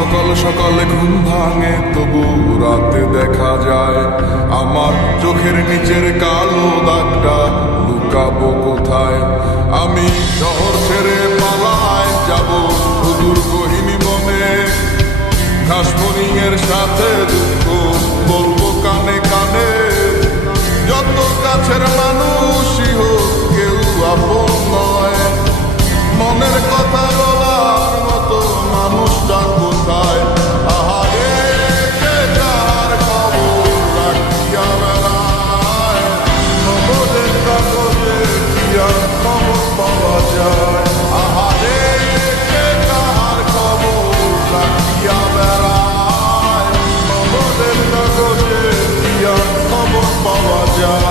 সকাল সকালে ঘুম ভাঙে, তবু রাতে দেখা যায় আমার চোখের নিচের কালো দাগটা লুকাবো কোথায়। আমি শহর ছেড়ে পালায় যাব সুদূর গহীন বনে, ঘাস ফড়িংয়ের সাথে দুঃখ বলবো কানে কানে। যত কাছের মানুষই হোক কেউ আপন নয়, মনের কথা বলার মতো মানুষটা কোথায়? আহারে কে কার খবর রাখিয়া বেড়ায়, খবরের কাগজে কি আর খবর পাওয়া যায়? আহারে কে কার খবর রাখিয়া বেড়ায়, খবরের কাগজে কি আর খবর পাওয়া যায়?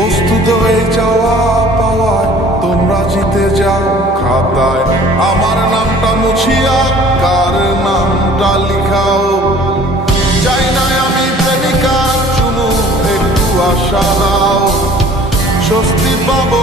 বস্তুত এই চাওয়া পাওয়ায় তোমরা জিতে যাও খাতায়, আমার নামটা মুছিয়া কার নামটা লিখাও। চাই না আমি প্রেমিকার চুমু, একটু আশা দাও, স্বস্তি পাবো